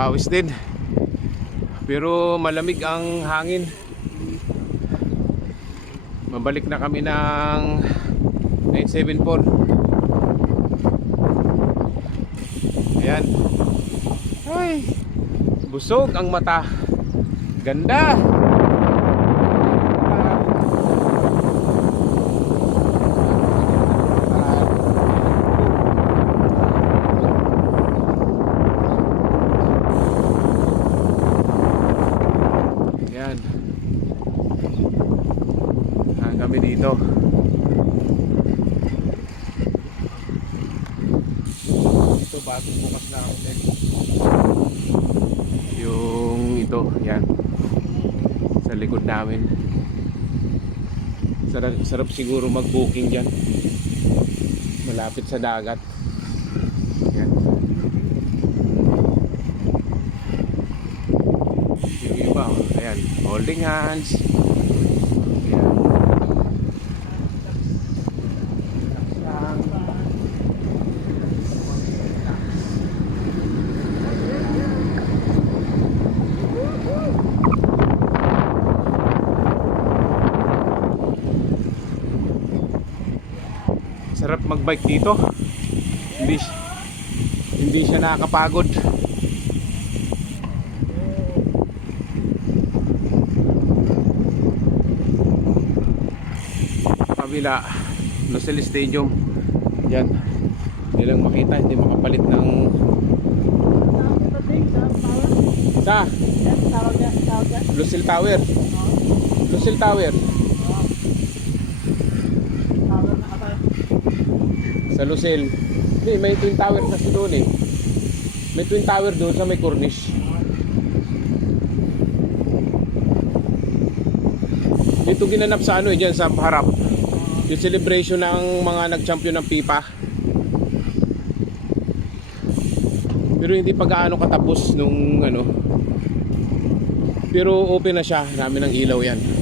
pawis din. Pero malamig ang hangin. Mabalik na kami ng 974. Ayan. Ay, busog ang mata. Ganda. Ayan. Kami dito. Ito bagong bukas na outlet. Yung ito, yan. Sa likod namin. Sarap siguro mag-booking dyan. Malapit sa dagat. Yan. Yung iba, ayan, holding hands. Ayan. Sarap magbike dito. Hindi siya nakakapagod. Kabila, Lucelle Stadium. Yan. Hindi lang makita, hindi makapalit ng sa Lucelle Tower. Lucelle Tower. Sa Lucelle. Hindi, may twin tower kasi doon eh. May twin tower doon sa may corniche. Dito ginanap sa ano eh, dyan sa harap. Yung celebration ng mga nag-champion ng FIFA. Pero hindi pa gaano katapos nung ano. Pero open na siya, namin ng ilaw yan.